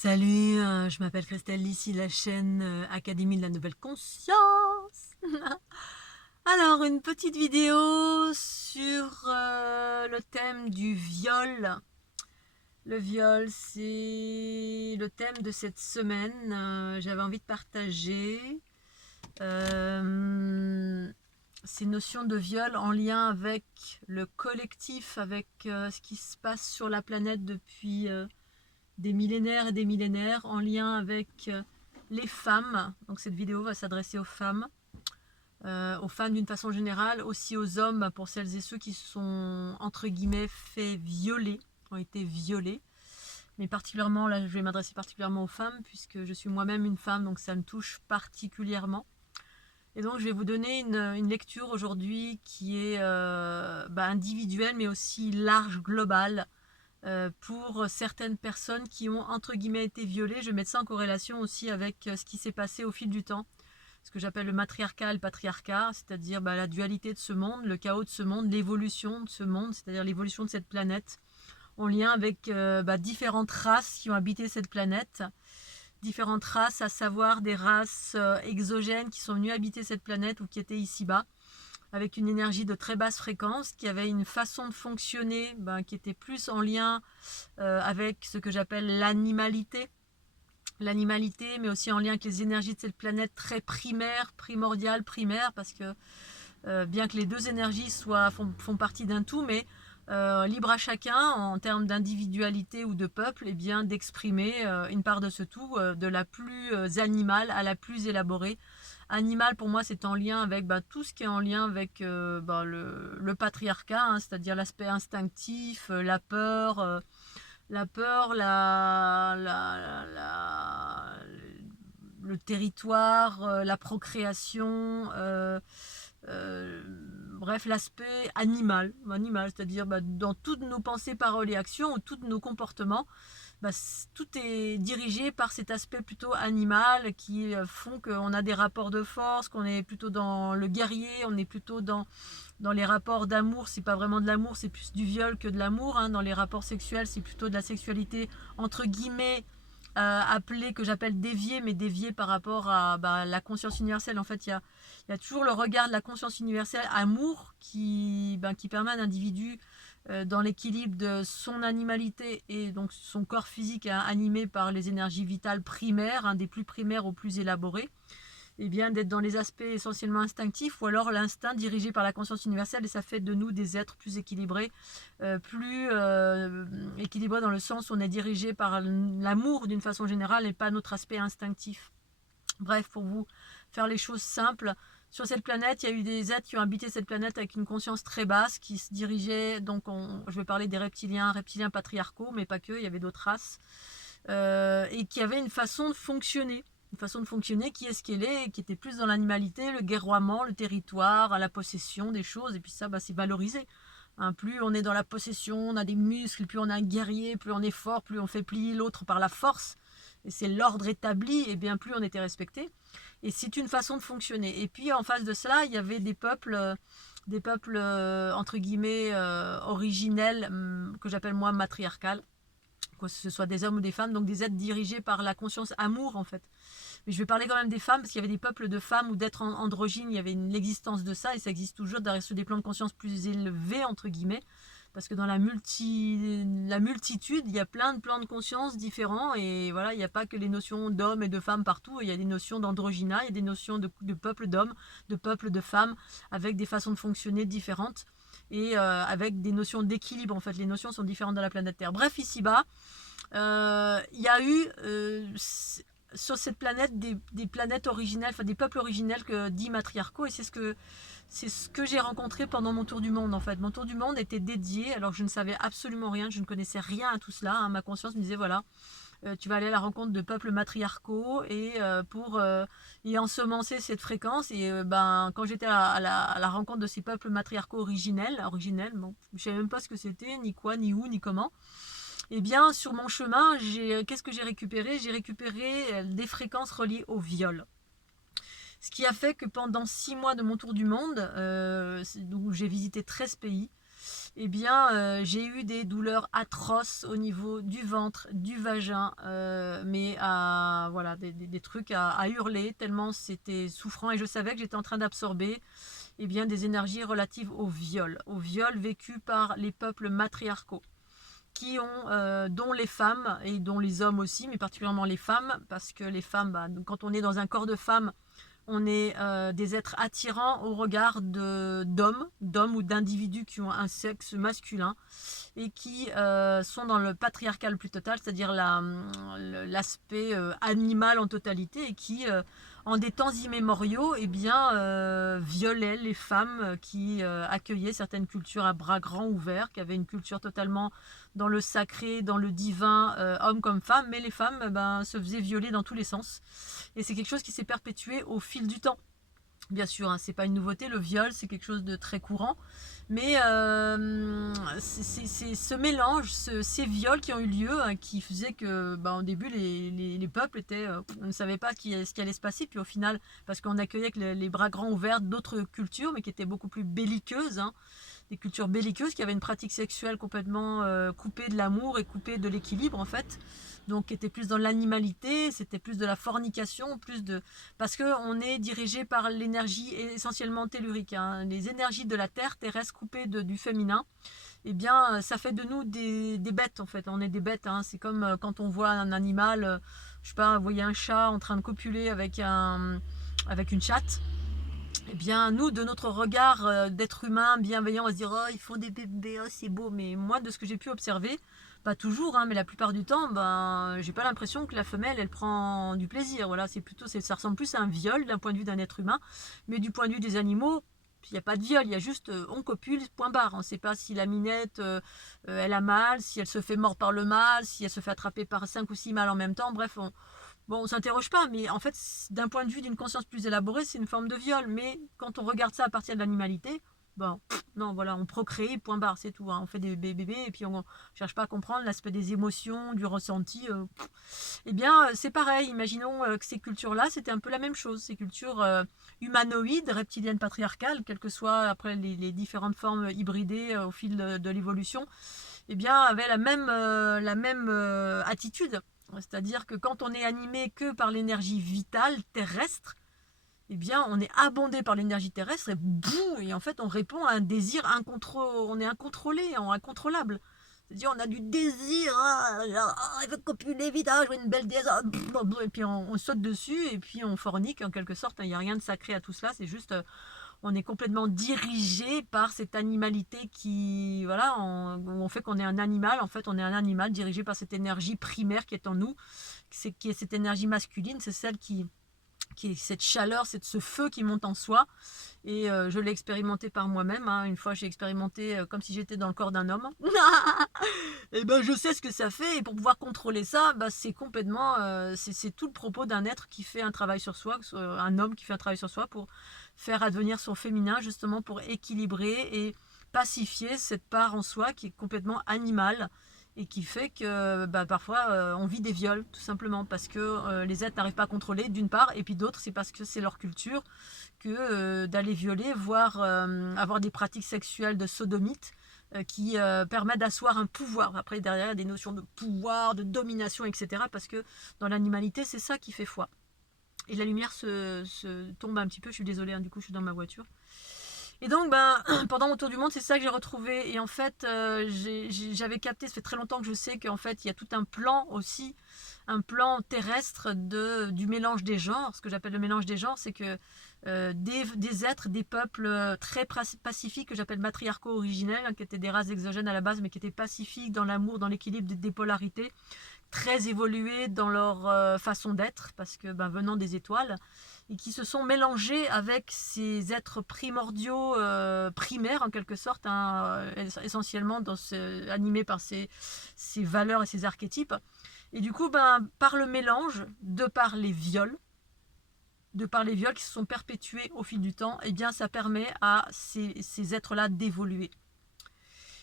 Salut, je m'appelle Christelle, ici la chaîne Académie de la Nouvelle Conscience. Alors, une petite vidéo sur le thème du viol. Le viol, c'est le thème de cette semaine. J'avais envie de partager ces notions de viol en lien avec le collectif, avec ce qui se passe sur la planète depuis des millénaires et des millénaires, en lien avec les femmes. Donc cette vidéo va s'adresser aux femmes d'une façon générale, aussi aux hommes pour celles et ceux qui sont entre guillemets fait violer, ont été violés. Mais particulièrement, là je vais m'adresser particulièrement aux femmes puisque je suis moi-même une femme, donc ça me touche particulièrement. Et donc je vais vous donner une lecture aujourd'hui qui est individuelle mais aussi large, globale, pour certaines personnes qui ont entre guillemets été violées. Je vais mettre ça en corrélation aussi avec ce qui s'est passé au fil du temps, ce que j'appelle le matriarcat et le patriarcat, c'est-à-dire la dualité de ce monde, le chaos de ce monde, l'évolution de ce monde, c'est-à-dire l'évolution de cette planète, en lien avec différentes races qui ont habité cette planète. Différentes races, à savoir des races exogènes qui sont venues habiter cette planète ou qui étaient ici-bas, avec une énergie de très basse fréquence, qui avait une façon de fonctionner qui était plus en lien avec ce que j'appelle l'animalité. L'animalité, mais aussi en lien avec les énergies de cette planète très primaire, primordiale, primaire, parce que bien que les deux énergies font partie d'un tout, mais libre à chacun, en termes d'individualité ou de peuple, et bien d'exprimer une part de ce tout, de la plus animale à la plus élaborée. Animal, pour moi, c'est en lien avec tout ce qui est en lien avec le patriarcat, hein, c'est-à-dire l'aspect instinctif, la peur, le territoire, la procréation, euh, bref, l'aspect animal, c'est-à-dire dans toutes nos pensées, paroles et actions, ou tous nos comportements, tout est dirigé par cet aspect plutôt animal qui font qu'on a des rapports de force, qu'on est plutôt dans le guerrier, on est plutôt dans les rapports d'amour. C'est pas vraiment de l'amour, c'est plus du viol que de l'amour, hein. Dans les rapports sexuels, c'est plutôt de la sexualité entre guillemets appelée, que j'appelle déviée, mais déviée par rapport à la conscience universelle. En fait, il y a toujours le regard de la conscience universelle, amour, qui permet à un individu dans l'équilibre de son animalité et donc son corps physique animé par les énergies vitales primaires, des plus primaires aux plus élaborés, et bien d'être dans les aspects essentiellement instinctifs, ou alors l'instinct dirigé par la conscience universelle, et ça fait de nous des êtres plus équilibrés, équilibrés dans le sens où on est dirigé par l'amour d'une façon générale et pas notre aspect instinctif. Bref, pour vous faire les choses simples, sur cette planète, il y a eu des êtres qui ont habité cette planète avec une conscience très basse, qui se dirigeaient, donc je vais parler des reptiliens patriarcaux, mais pas que, il y avait d'autres races, et qui avaient une façon de fonctionner. Une façon de fonctionner qui est ce qu'elle est, qui était plus dans l'animalité, le guerroiement, le territoire, la possession des choses, et puis ça, c'est valorisé. Hein, plus on est dans la possession, on a des muscles, plus on est un guerrier, plus on est fort, plus on fait plier l'autre par la force, et c'est l'ordre établi, et bien plus on était respecté. Et c'est une façon de fonctionner. Et puis en face de cela, il y avait des peuples entre guillemets originels, que j'appelle moi matriarcales, que ce soit des hommes ou des femmes, donc des êtres dirigés par la conscience amour en fait. Mais je vais parler quand même des femmes, parce qu'il y avait des peuples de femmes ou d'êtres androgynes, il y avait l'existence de ça, et ça existe toujours sur des plans de conscience plus élevés, entre guillemets, parce que dans la multitude, il y a plein de plans de conscience différents, et voilà, il n'y a pas que les notions d'hommes et de femmes partout, il y a des notions d'androgyna, il y a des notions de peuple d'hommes, de peuple de femmes, avec des façons de fonctionner différentes, et avec des notions d'équilibre, en fait, les notions sont différentes dans la planète Terre. Bref, ici-bas, il y a eu sur cette planète des planètes originelles, enfin des peuples originels dits matriarcaux, et c'est ce que j'ai rencontré pendant mon tour du monde en fait. Mon tour du monde était dédié, alors je ne savais absolument rien, je ne connaissais rien à tout cela, hein. Ma conscience me disait voilà, tu vas aller à la rencontre de peuples matriarcaux et pour y ensemencer cette fréquence. Et quand j'étais à la rencontre de ces peuples matriarcaux originels, bon, je savais même pas ce que c'était, ni quoi, ni où, ni comment. Eh bien, sur mon chemin, qu'est-ce que j'ai récupéré? J'ai récupéré des fréquences reliées au viol. Ce qui a fait que pendant 6 mois de mon tour du monde, où j'ai visité 13 pays, eh bien, j'ai eu des douleurs atroces au niveau du ventre, du vagin, mais voilà, des trucs à hurler, tellement c'était souffrant, et je savais que j'étais en train d'absorber eh bien, des énergies relatives au viol vécu par les peuples matriarcaux, dont les femmes, et dont les hommes aussi, mais particulièrement les femmes, parce que les femmes, quand on est dans un corps de femme, on est des êtres attirants au regard d'hommes ou d'individus qui ont un sexe masculin et qui sont dans le patriarcal plus total, c'est-à-dire l'aspect animal en totalité, et qui, en des temps immémoriaux, eh bien, violaient les femmes qui accueillaient certaines cultures à bras grands ouverts, qui avaient une culture totalement dans le sacré, dans le divin, hommes comme femmes, mais les femmes se faisaient violer dans tous les sens. Et c'est quelque chose qui s'est perpétué au fil du temps. Bien sûr, hein, c'est pas une nouveauté, le viol, c'est quelque chose de très courant, mais c'est ce mélange, ces viols qui ont eu lieu, hein, qui faisaient que, au début, les peuples on ne savait pas ce qui allait se passer, puis au final, parce qu'on accueillait avec les bras grands ouverts d'autres cultures, mais qui étaient beaucoup plus belliqueuses, hein, des cultures belliqueuses qui avaient une pratique sexuelle complètement coupée de l'amour et coupée de l'équilibre en fait, donc qui était plus dans l'animalité, c'était plus de la fornication, parce qu'on est dirigé par l'énergie essentiellement tellurique, hein. Les énergies de la terre terrestre coupées du féminin, eh bien ça fait de nous des bêtes en fait, on est des bêtes, hein. C'est comme quand on voit un animal, je sais pas, vous voyez un chat en train de copuler avec une chatte. Eh bien, nous, de notre regard d'être humain bienveillant, on va se dire, oh, ils font des bébés, oh, c'est beau. Mais moi, de ce que j'ai pu observer, pas toujours, hein, mais la plupart du temps, j'ai pas l'impression que la femelle, elle prend du plaisir. Voilà, ça ressemble plus à un viol d'un point de vue d'un être humain, mais du point de vue des animaux, il n'y a pas de viol, il y a juste on copule, point barre. On ne sait pas si la minette, elle a mal, si elle se fait mordre par le mâle, si elle se fait attraper par 5 ou 6 mâles en même temps. Bref, on s'interroge pas, mais en fait, d'un point de vue d'une conscience plus élaborée, c'est une forme de viol. Mais quand on regarde ça à partir de l'animalité, non, voilà, on procrée, point barre, c'est tout, hein. On fait des bébés et puis on cherche pas à comprendre l'aspect des émotions, du ressenti. Eh bien, c'est pareil. Imaginons que ces cultures-là, c'était un peu la même chose. Ces cultures humanoïdes, reptiliennes, patriarcales, quelles que soient après les différentes formes hybridées au fil de l'évolution, eh bien, avaient la même attitude. C'est-à-dire que quand on est animé que par l'énergie vitale terrestre, eh bien, on est abondé par l'énergie terrestre et en fait, on répond à un désir on est incontrôlé, incontrôlable. C'est-à-dire, on a du désir, il veut copuler vite, je veux une belle déesse, et puis on saute dessus, et puis on fornique en quelque sorte. Il n'y a rien de sacré à tout cela, c'est juste, on est complètement dirigé par cette animalité qui, voilà, on fait qu'on est un animal. En fait, on est un animal dirigé par cette énergie primaire qui est en nous, qui est cette énergie masculine, c'est celle qui est cette chaleur, c'est ce feu qui monte en soi. Et je l'ai expérimenté par moi-même, hein. Une fois, j'ai expérimenté comme si j'étais dans le corps d'un homme. Et je sais ce que ça fait. Et pour pouvoir contrôler ça, c'est complètement, c'est tout le propos d'un être qui fait un travail sur soi, un homme qui fait un travail sur soi pour faire advenir son féminin, justement pour équilibrer et pacifier cette part en soi qui est complètement animale et qui fait que parfois on vit des viols tout simplement parce que les êtres n'arrivent pas à contrôler d'une part, et puis d'autres c'est parce que c'est leur culture que d'aller violer, voire avoir des pratiques sexuelles de sodomite qui permettent d'asseoir un pouvoir. Après derrière il y a des notions de pouvoir, de domination, etc. Parce que dans l'animalité c'est ça qui fait foi. Et la lumière se tombe un petit peu, je suis désolée, hein, du coup je suis dans ma voiture. Et donc, pendant mon tour du monde, c'est ça que j'ai retrouvé. Et en fait, j'avais capté, ça fait très longtemps que je sais qu'en fait, il y a tout un plan aussi, un plan terrestre du mélange des genres. Ce que j'appelle le mélange des genres, c'est que des êtres, des peuples très pacifiques, que j'appelle matriarcaux originels, hein, qui étaient des races exogènes à la base, mais qui étaient pacifiques dans l'amour, dans l'équilibre des polarités, très évolués dans leur façon d'être, parce que venant des étoiles, et qui se sont mélangés avec ces êtres primordiaux, primaires en quelque sorte, hein, essentiellement animés par ces valeurs et ces archétypes. Et du coup, par le mélange, de par les viols qui se sont perpétués au fil du temps, eh bien, ça permet à ces êtres-là d'évoluer.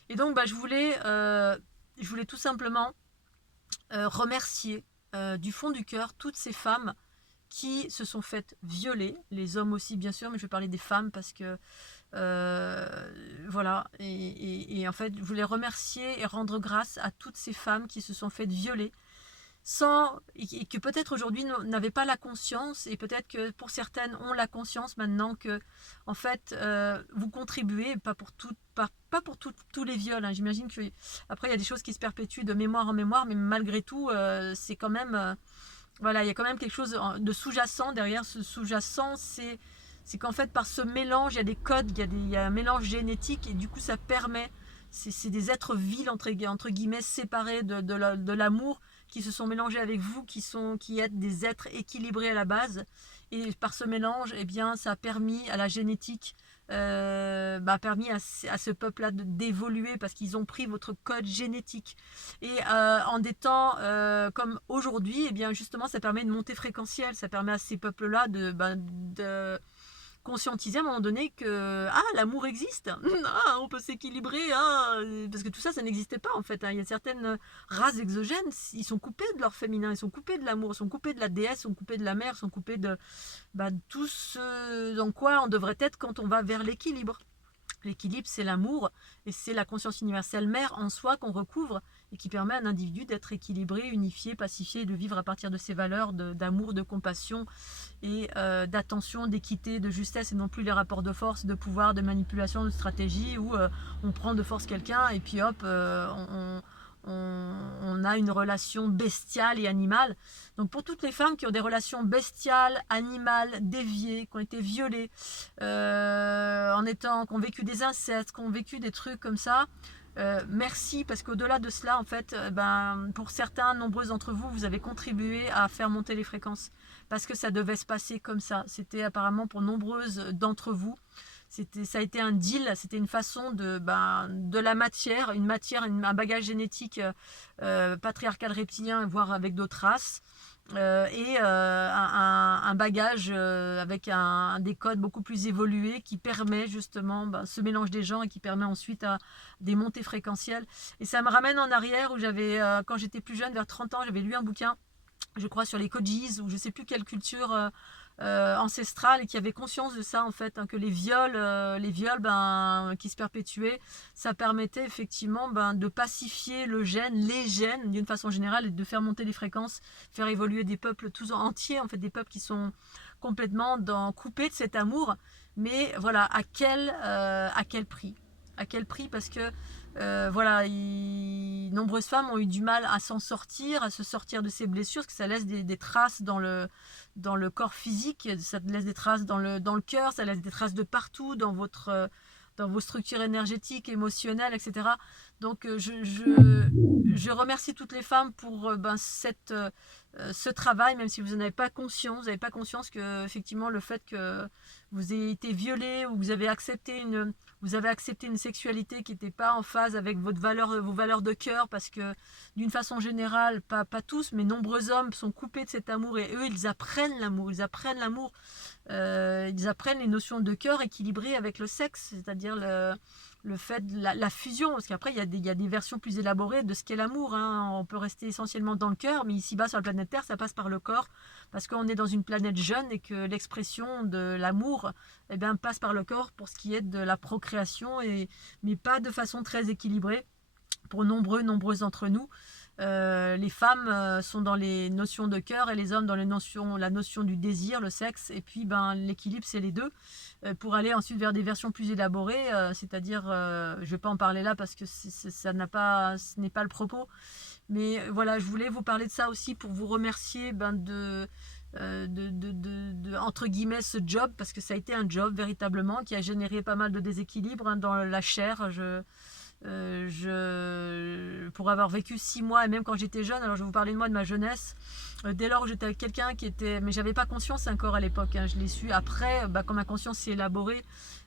Et donc, je voulais tout simplement remercier du fond du cœur toutes ces femmes qui se sont faites violer, les hommes aussi bien sûr, mais je vais parler des femmes parce que Voilà, et en fait, je voulais remercier et rendre grâce à toutes ces femmes qui se sont faites violer et que peut-être aujourd'hui n'avaient pas la conscience, et peut-être que pour certaines ont la conscience maintenant que en fait vous contribuez, pas pour tous les viols, hein. J'imagine que après il y a des choses qui se perpétuent de mémoire en mémoire, mais malgré tout c'est quand même voilà, il y a quand même quelque chose de sous-jacent. Derrière ce sous-jacent, c'est qu'en fait par ce mélange il y a des codes, il y a un mélange génétique, et du coup ça permet, c'est des êtres vils entre guillemets séparés de l'amour, qui se sont mélangés avec vous, qui êtes des êtres équilibrés à la base, et par ce mélange, eh bien, ça a permis à la génétique, permis à ce peuple-là d'évoluer, parce qu'ils ont pris votre code génétique. Et en des temps comme aujourd'hui, eh bien, justement, ça permet de monter fréquentiel, ça permet à ces peuples-là de conscientiser à un moment donné que l'amour existe, on peut s'équilibrer, parce que tout ça n'existait pas en fait, hein. Il y a certaines races exogènes, ils sont coupés de leur féminin, ils sont coupés de l'amour, ils sont coupés de la déesse, ils sont coupés de la mère, ils sont coupés de tout ce dans quoi on devrait être quand on va vers l'équilibre. L'équilibre, c'est l'amour, et c'est la conscience universelle mère en soi qu'on recouvre, et qui permet à un individu d'être équilibré, unifié, pacifié, et de vivre à partir de ses valeurs d'amour, de compassion et d'attention, d'équité, de justesse, et non plus les rapports de force, de pouvoir, de manipulation, de stratégie, où on prend de force quelqu'un et puis hop, on a une relation bestiale et animale. Donc pour toutes les femmes qui ont des relations bestiales, animales, déviées, qui ont été violées, qui ont vécu des incestes, qui ont vécu des trucs comme ça, merci, parce qu'au-delà de cela, en fait, pour certains, nombreux d'entre vous, vous avez contribué à faire monter les fréquences, parce que ça devait se passer comme ça. C'était apparemment pour nombreuses d'entre vous, ça a été un deal, c'était une façon de la matière, un bagage génétique patriarcal reptilien, voire avec d'autres races, et un bagage avec des codes beaucoup plus évolués, qui permet justement ce mélange des gens, et qui permet ensuite des montées fréquentielles. Et ça me ramène en arrière où quand j'étais plus jeune, vers 30 ans, j'avais lu un bouquin, je crois, sur les Kojis, ou je sais plus quelle culture ancestrale, et qui avait conscience de ça en fait, hein, que les viols qui se perpétuaient, ça permettait effectivement de pacifier les gènes d'une façon générale, et de faire monter les fréquences, faire évoluer des peuples tous entiers, en fait des peuples qui sont complètement coupés de cet amour. Mais voilà, à quel prix? À quel prix? Parce que voilà, nombreuses femmes ont eu du mal à s'en sortir, à se sortir de ces blessures, parce que ça laisse des traces dans le corps physique, ça laisse des traces dans le cœur, ça laisse des traces de partout, dans vos structures énergétiques, émotionnelles, etc. Donc je remercie toutes les femmes pour ce travail, même si vous n'avez pas conscience. Vous n'avez pas conscience que effectivement le fait que vous ayez été violée, ou vous avez accepté une sexualité qui n'était pas en phase avec vos valeurs de cœur, parce que d'une façon générale, pas tous, mais nombreux hommes sont coupés de cet amour, et eux ils apprennent l'amour, ils apprennent les notions de cœur équilibrées avec le sexe, c'est-à-dire le fait de la fusion, parce qu'après il y a des versions plus élaborées de ce qu'est l'amour, hein. On peut rester essentiellement dans le cœur, mais ici-bas sur la planète Terre, ça passe par le corps, parce qu'on est dans une planète jeune, et que l'expression de l'amour passe par le corps pour ce qui est de la procréation, mais pas de façon très équilibrée pour nombreux d'entre nous. Les femmes sont dans les notions de cœur, et les hommes dans la notion du désir, le sexe, et puis l'équilibre, c'est les deux, pour aller ensuite vers des versions plus élaborées, c'est-à-dire, je ne vais pas en parler là parce que ce n'est pas le propos, mais voilà, je voulais vous parler de ça aussi pour vous remercier entre guillemets ce job, parce que ça a été un job véritablement qui a généré pas mal de déséquilibre, hein, dans la chair. Pour avoir vécu 6 mois, et même quand j'étais jeune, alors je vais vous parler de moi, de ma jeunesse, dès lors où j'étais avec quelqu'un mais j'avais pas conscience encore à l'époque, hein, je l'ai su après, quand ma conscience s'est élaborée,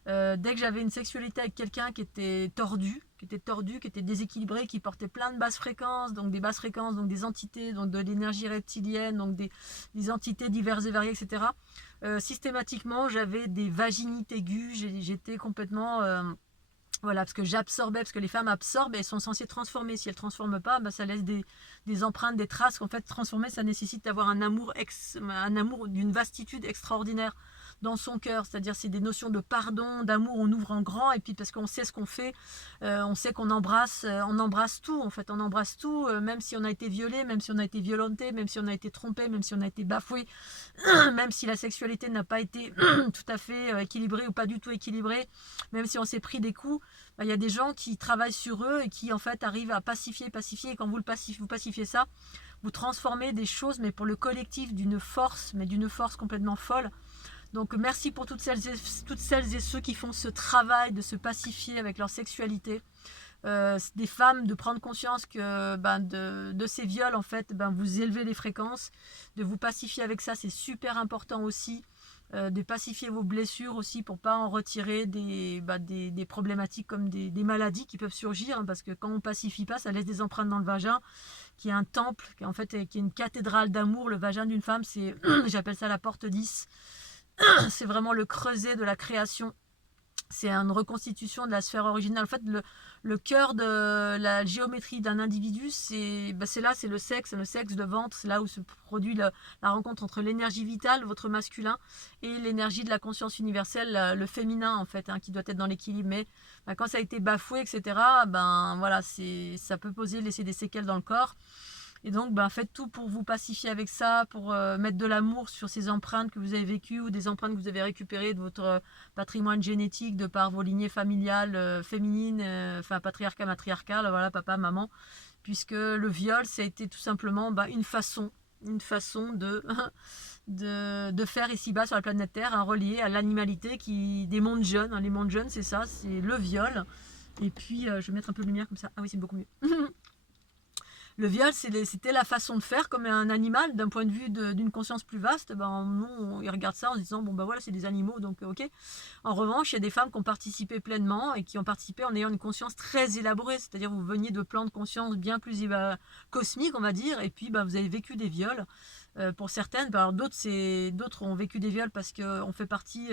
dès que j'avais une sexualité avec quelqu'un qui était tordu, qui était déséquilibré, qui portait plein de basses fréquences, donc des entités, donc de l'énergie reptilienne, donc des entités diverses et variées, etc. Systématiquement, j'avais des vaginites aiguës, j'étais complètement voilà, parce que j'absorbais, parce que les femmes absorbent, et elles sont censées transformer. Si elles ne transforment pas, ça laisse des empreintes, des traces. En fait, transformer, ça nécessite d'avoir un amour d'une vastitude extraordinaire. dans son cœur. C'est-à-dire c'est des notions de pardon, d'amour, on ouvre en grand, et puis parce qu'on sait ce qu'on fait, on sait qu'on embrasse, on embrasse tout en fait, on embrasse tout, même si on a été violé, même si on a été violenté, même si on a été trompé, même si on a été bafoué, même si la sexualité n'a pas été tout à fait équilibrée ou pas du tout équilibrée, même si on s'est pris des coups, il y a des gens qui travaillent sur eux et qui en fait arrivent à pacifier, et quand vous pacifiez ça, vous transformez des choses, mais pour le collectif, d'une force, mais d'une force complètement folle. Donc merci pour toutes celles et ceux qui font ce travail de se pacifier avec leur sexualité. Des femmes, de prendre conscience que de ces viols, en fait, vous élevez les fréquences, de vous pacifier avec ça, c'est super important aussi. De pacifier vos blessures aussi pour pas en retirer des problématiques comme des maladies qui peuvent surgir, hein, parce que quand on pacifie pas, ça laisse des empreintes dans le vagin, qui est un temple, qui est une cathédrale d'amour. Le vagin d'une femme, c'est j'appelle ça la porte 10. C'est vraiment le creuset de la création. C'est une reconstitution de la sphère originale. En fait, le cœur de la géométrie d'un individu, c'est là, c'est le sexe, le ventre, c'est là où se produit la rencontre entre l'énergie vitale, votre masculin, et l'énergie de la conscience universelle, le féminin, en fait, hein, qui doit être dans l'équilibre. Mais quand ça a été bafoué, etc., voilà, ça peut laisser des séquelles dans le corps. Et donc, faites tout pour vous pacifier avec ça, pour mettre de l'amour sur ces empreintes que vous avez vécues ou des empreintes que vous avez récupérées de votre patrimoine génétique, de par vos lignées familiales féminines, matriarcales, voilà, papa, maman. Puisque le viol, ça a été tout simplement une façon de, de faire ici-bas sur la planète Terre, hein, relié à l'animalité des mondes jeunes. Hein. Les mondes jeunes, c'est ça, c'est le viol. Et puis, je vais mettre un peu de lumière comme ça. Ah oui, c'est beaucoup mieux. Le viol, c'était la façon de faire comme un animal, d'un point de vue d'une conscience plus vaste. Ils regardent ça en se disant, voilà, c'est des animaux, donc ok. En revanche, il y a des femmes qui ont participé pleinement et qui ont participé en ayant une conscience très élaborée, c'est-à-dire vous veniez de plans de conscience bien plus cosmiques, on va dire, et puis vous avez vécu des viols. Pour certaines, alors d'autres ont vécu des viols parce qu'on fait partie,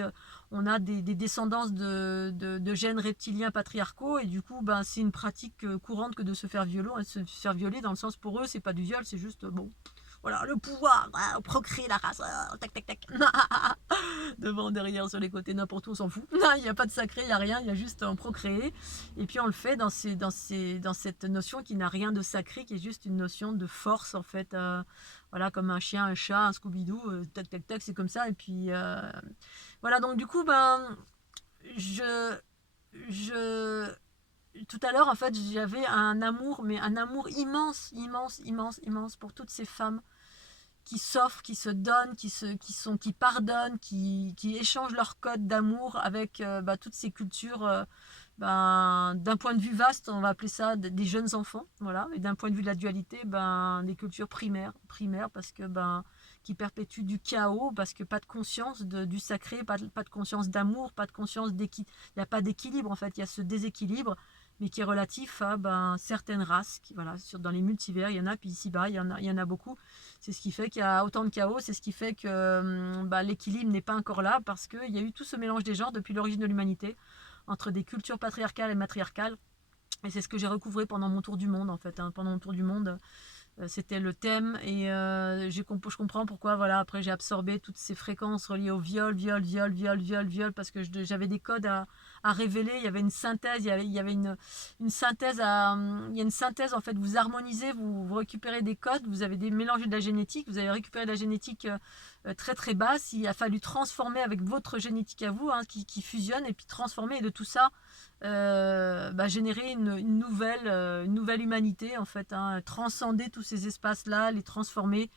on a des descendances de gènes reptiliens patriarcaux, et du coup c'est une pratique courante que de se faire violer, dans le sens, pour eux c'est pas du viol, c'est juste voilà, le pouvoir, procréer la race, tac tac tac, devant, derrière, sur les côtés, n'importe où, on s'en fout. Il n'y a pas de sacré, il n'y a rien, il y a juste en procréer. Et puis on le fait dans cette notion qui n'a rien de sacré, qui est juste une notion de force, en fait. Voilà, comme un chien, un chat, un Scooby-Doo, tac tac tac, c'est comme ça. Et puis voilà, donc du coup, je tout à l'heure, en fait, j'avais un amour, mais un amour immense, immense, immense, immense pour toutes ces femmes qui s'offrent, qui se donnent, qui pardonnent, qui échangent leur code d'amour avec toutes ces cultures. D'un point de vue vaste, on va appeler ça des jeunes enfants, voilà. Et d'un point de vue de la dualité, des cultures primaires, parce que qui perpétuent du chaos, parce que pas de conscience du sacré, pas de conscience d'amour, pas de conscience d'équilibre. Il n'y a pas d'équilibre, en fait, il y a ce déséquilibre, mais qui est relatif à certaines races. Voilà, dans les multivers, il y en a, puis ici-bas, il y en a beaucoup. C'est ce qui fait qu'il y a autant de chaos, c'est ce qui fait que l'équilibre n'est pas encore là, parce qu'il y a eu tout ce mélange des genres depuis l'origine de l'humanité, entre des cultures patriarcales et matriarcales. Et c'est ce que j'ai recouvré pendant mon tour du monde, en fait. Hein. Pendant mon tour du monde, c'était le thème, et je comprends pourquoi, voilà, après j'ai absorbé toutes ces fréquences reliées au viol, parce que j'avais des codes à révéler. Il y avait une synthèse, il y avait une synthèse il y a une synthèse, en fait. Vous harmonisez, vous récupérez des codes, vous avez mélangé de la génétique, vous avez récupéré de la génétique très très basse. Il a fallu transformer avec votre génétique à vous, hein, qui fusionne, et puis transformer, et de tout ça générer une nouvelle humanité, en fait, hein, transcender tous ces espaces-là, les transformer,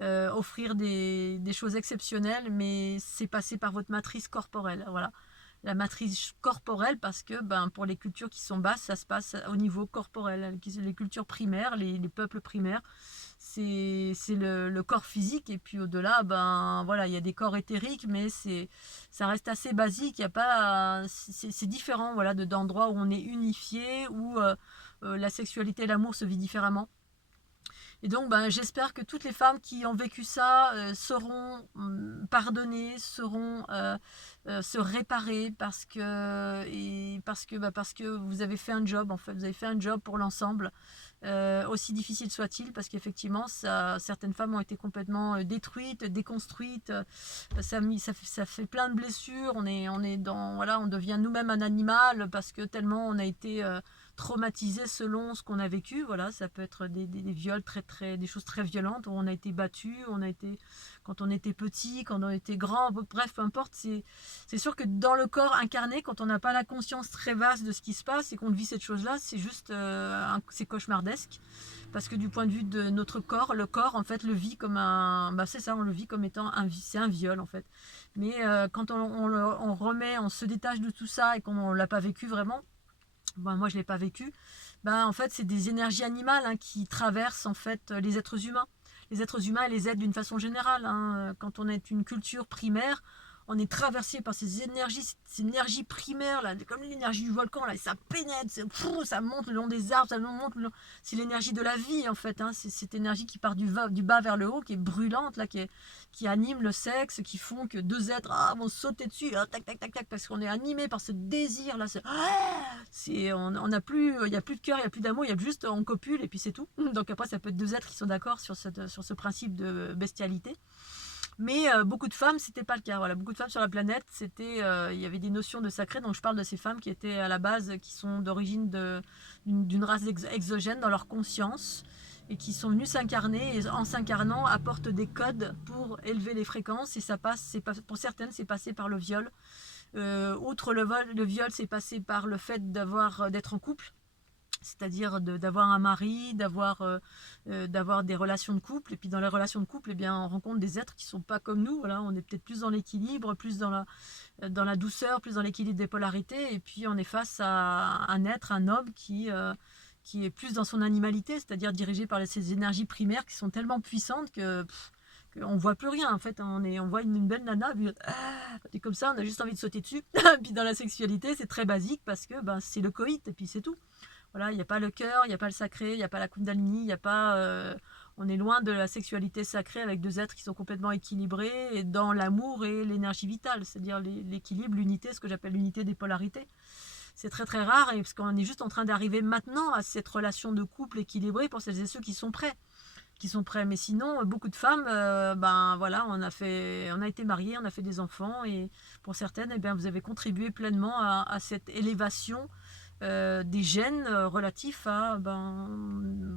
offrir des choses exceptionnelles, mais c'est passé par votre matrice corporelle, voilà. La matrice corporelle, parce que pour les cultures qui sont basses, ça se passe au niveau corporel. Les cultures primaires, les peuples primaires, c'est le corps physique, et puis au-delà, voilà, il y a des corps éthériques, mais ça reste assez basique. Il y a pas, c'est différent, voilà, d'endroits où on est unifié, où la sexualité et l'amour se vit différemment. Et donc, j'espère que toutes les femmes qui ont vécu ça seront pardonnées, seront se réparer, parce que vous avez fait un job, en fait, vous avez fait un job pour l'ensemble. aussi difficile soit-il, parce qu'effectivement, certaines femmes ont été complètement détruites, déconstruites, ça fait plein de blessures, voilà, on devient nous-mêmes un animal, parce que tellement on a été traumatisé selon ce qu'on a vécu, voilà, ça peut être des viols, des choses très violentes, où on a été battu, quand on était petit, quand on était grand, bref, peu importe, c'est sûr que dans le corps incarné, quand on n'a pas la conscience très vaste de ce qui se passe et qu'on vit cette chose-là, c'est juste, c'est cauchemardesque. Parce que du point de vue de notre corps, le corps, en fait, le vit comme c'est ça, on le vit comme étant c'est un viol, en fait. Mais quand on se détache de tout ça et qu'on ne l'a pas vécu vraiment, moi je ne l'ai pas vécu, en fait, c'est des énergies animales, hein, qui traversent, en fait, les êtres humains. Les êtres humains et les êtres d'une façon générale, hein. Quand on est une culture primaire, on est traversé par ces énergies primaires, là, comme l'énergie du volcan, là, et ça pénètre, ça monte le long des arbres, c'est l'énergie de la vie, en fait, hein. C'est cette énergie qui part du bas vers le haut, qui est brûlante, là, qui anime le sexe, qui font que deux êtres vont sauter dessus, tac, tac, tac, tac, parce qu'on est animé par ce désir, là, on n'a plus, il n'y a plus de cœur, il n'y a plus d'amour, il y a juste on copule et puis c'est tout. Donc après, ça peut être deux êtres qui sont d'accord sur ce principe de bestialité. Mais beaucoup de femmes, c'était pas le cas. Voilà, beaucoup de femmes sur la planète, il y avait des notions de sacré. Donc je parle de ces femmes qui étaient à la base, qui sont d'origine d'une race exogène dans leur conscience et qui sont venues s'incarner et en s'incarnant apportent des codes pour élever les fréquences. Et pour certaines, c'est passé par le viol. Outre le viol, c'est passé par le fait d'être en couple. C'est-à-dire d'avoir un mari, d'avoir des relations de couple. Et puis dans les relations de couple, on rencontre des êtres qui ne sont pas comme nous. Voilà, on est peut-être plus dans l'équilibre, plus dans la douceur, plus dans l'équilibre des polarités. Et puis on est face à un être, un homme qui est plus dans son animalité, c'est-à-dire dirigé par ces énergies primaires qui sont tellement puissantes qu'on ne voit plus rien. En fait, on voit une belle nana, puis comme ça, on a juste envie de sauter dessus. Puis dans la sexualité, c'est très basique parce que c'est le coït et puis c'est tout. Voilà, il n'y a pas le cœur, il n'y a pas le sacré, il n'y a pas la kundalini, il n'y a pas... on est loin de la sexualité sacrée avec deux êtres qui sont complètement équilibrés et dans l'amour et l'énergie vitale, c'est-à-dire l'équilibre, l'unité, ce que j'appelle l'unité des polarités. C'est très très rare parce qu'on est juste en train d'arriver maintenant à cette relation de couple équilibrée pour celles et ceux qui sont prêts. Mais sinon, beaucoup de femmes, voilà, on a été mariées, on a fait des enfants et pour certaines, vous avez contribué pleinement à cette élévation des gènes relatifs à,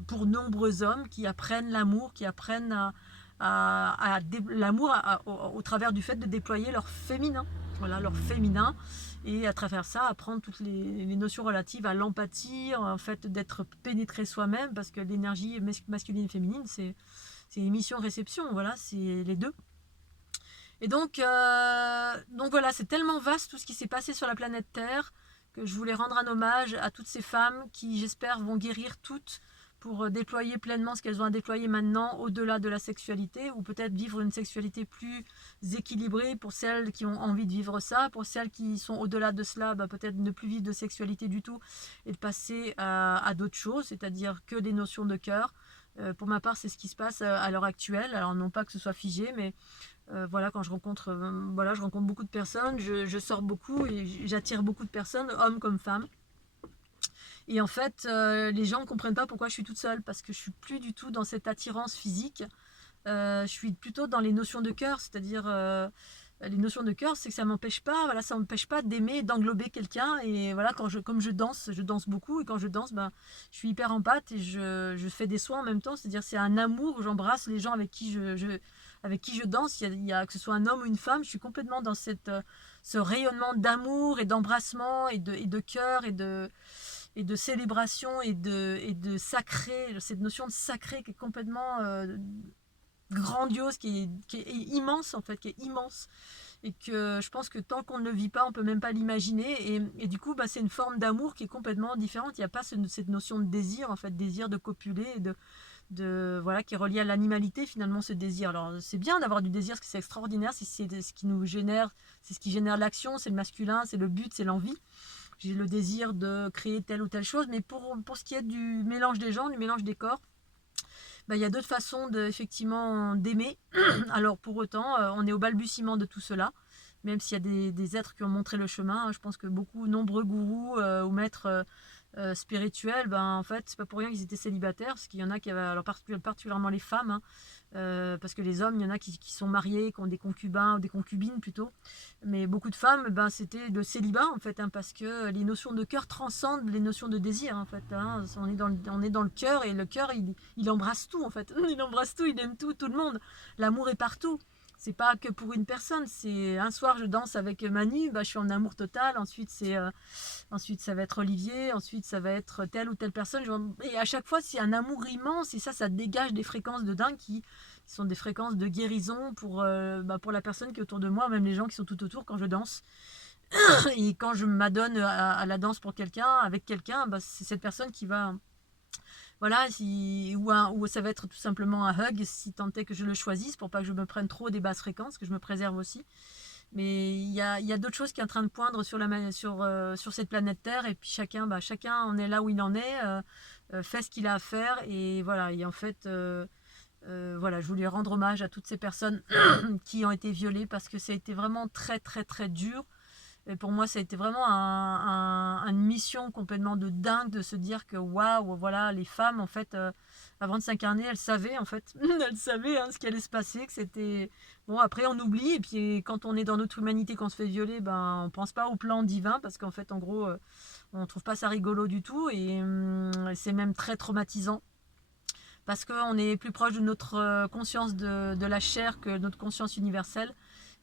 pour nombreux hommes qui apprennent l'amour, qui apprennent l'amour au travers du fait de déployer leur féminin. Voilà, leur féminin. Et à travers ça, apprendre toutes les notions relatives à l'empathie, en fait, d'être pénétré soi-même, parce que l'énergie masculine et féminine, c'est émission-réception, voilà, c'est les deux. Et donc voilà, c'est tellement vaste tout ce qui s'est passé sur la planète Terre, que je voulais rendre un hommage à toutes ces femmes qui, j'espère, vont guérir toutes pour déployer pleinement ce qu'elles ont à déployer maintenant au-delà de la sexualité, ou peut-être vivre une sexualité plus équilibrée pour celles qui ont envie de vivre ça, pour celles qui sont au-delà de cela, peut-être ne plus vivre de sexualité du tout et de passer à d'autres choses, c'est-à-dire que des notions de cœur. Pour ma part, c'est ce qui se passe à l'heure actuelle. Alors non pas que ce soit figé, mais voilà, quand je rencontre beaucoup de personnes, je sors beaucoup et j'attire beaucoup de personnes, hommes comme femmes. Et en fait, les gens ne comprennent pas pourquoi je suis toute seule, parce que je suis plus du tout dans cette attirance physique. Je suis plutôt dans les notions de cœur, c'est-à-dire les notions de cœur, c'est que ça m'empêche pas, ça m'empêche pas d'aimer, d'englober quelqu'un. Et voilà, comme je danse beaucoup, et quand je danse, je suis hyper empathe et je fais des soins en même temps, c'est-à-dire c'est un amour, j'embrasse les gens avec qui je danse, que ce soit un homme ou une femme, je suis complètement dans ce rayonnement d'amour et d'embrassement et de cœur et de célébration et de sacré, cette notion de sacré qui est complètement grandiose, qui est immense en fait, qui est immense. Et que je pense que tant qu'on ne le vit pas, on ne peut même pas l'imaginer. Et du coup, c'est une forme d'amour qui est complètement différente. Il n'y a pas cette notion de désir, en fait, désir de copuler, voilà, qui est relié à l'animalité finalement, ce désir. Alors c'est bien d'avoir du désir, parce que c'est extraordinaire, c'est ce qui nous génère, c'est ce qui génère l'action, c'est le masculin, c'est le but, c'est l'envie. J'ai le désir de créer telle ou telle chose, mais pour ce qui est du mélange des gens, du mélange des corps, il y a d'autres façons effectivement d'aimer. Alors pour autant, on est au balbutiement de tout cela, même s'il y a des êtres qui ont montré le chemin. Je pense que nombreux gourous ou maîtres spirituelle, ben en fait c'est pas pour rien qu'ils étaient célibataires, parce qu'il y en a qui avaient, alors particulièrement les femmes, hein, parce que les hommes, il y en a qui sont mariés, qui ont des concubins ou des concubines plutôt, mais beaucoup de femmes, ben c'était le célibat en fait, hein, parce que les notions de cœur transcendent les notions de désir en fait, hein. On est dans le cœur, et le cœur il embrasse tout en fait, il embrasse tout, il aime tout, tout le monde, l'amour est partout. C'est pas que pour une personne, c'est un soir je danse avec Manu, bah, je suis en amour total, ensuite ça va être Olivier, ensuite ça va être telle ou telle personne, et à chaque fois c'est un amour immense, et ça dégage des fréquences de dingue qui sont des fréquences de guérison pour la personne qui est autour de moi, même les gens qui sont tout autour quand je danse. Et quand je m'adonne à la danse pour quelqu'un, avec quelqu'un, bah, c'est cette personne qui va, voilà, ou ça va être tout simplement un hug, si tant est que je le choisisse, pour pas que je me prenne trop des basses fréquences, que je me préserve aussi. Mais il y a d'autres choses qui sont en train de poindre sur cette planète Terre, et puis chacun en est là où il en est, fait ce qu'il a à faire, et voilà. Et en fait, voilà, je voulais rendre hommage à toutes ces personnes qui ont été violées, parce que ça a été vraiment très très très dur. Et pour moi, ça a été vraiment une mission complètement de dingue, de se dire que waouh, voilà, les femmes, en fait, avant de s'incarner, elles savaient, en fait, elles savaient, hein, ce qui allait se passer, que c'était. Bon, après, on oublie, et puis quand on est dans notre humanité, qu'on se fait violer, ben, on pense pas au plan divin, parce qu'en fait, en gros, on trouve pas ça rigolo du tout, et c'est même très traumatisant, parce qu'on est plus proche de notre conscience de la chair que notre conscience universelle.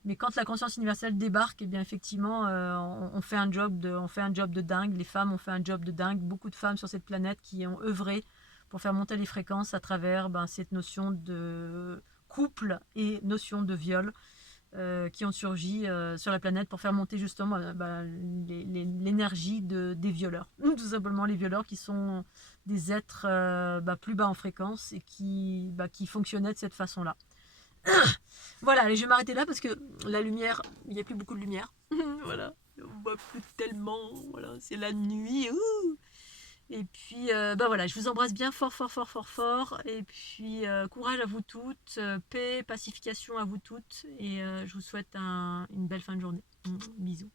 Mais quand la conscience universelle débarque, eh bien effectivement, on fait on fait un job de dingue. Les femmes ont fait un job de dingue. Beaucoup de femmes sur cette planète qui ont œuvré pour faire monter les fréquences à travers cette notion de couple et notion de viol, qui ont surgi sur la planète pour faire monter justement l'énergie des violeurs. Tout simplement les violeurs, qui sont des êtres plus bas en fréquence, et qui fonctionnaient de cette façon-là. Voilà, allez, je vais m'arrêter là parce que la lumière, il n'y a plus beaucoup de lumière. Voilà, on voit plus tellement. Voilà, c'est la nuit. Ouh. Et puis, voilà, je vous embrasse bien fort, fort, fort, fort, fort. Et puis, courage à vous toutes, paix, pacification à vous toutes. Et je vous souhaite une belle fin de journée. Bisous.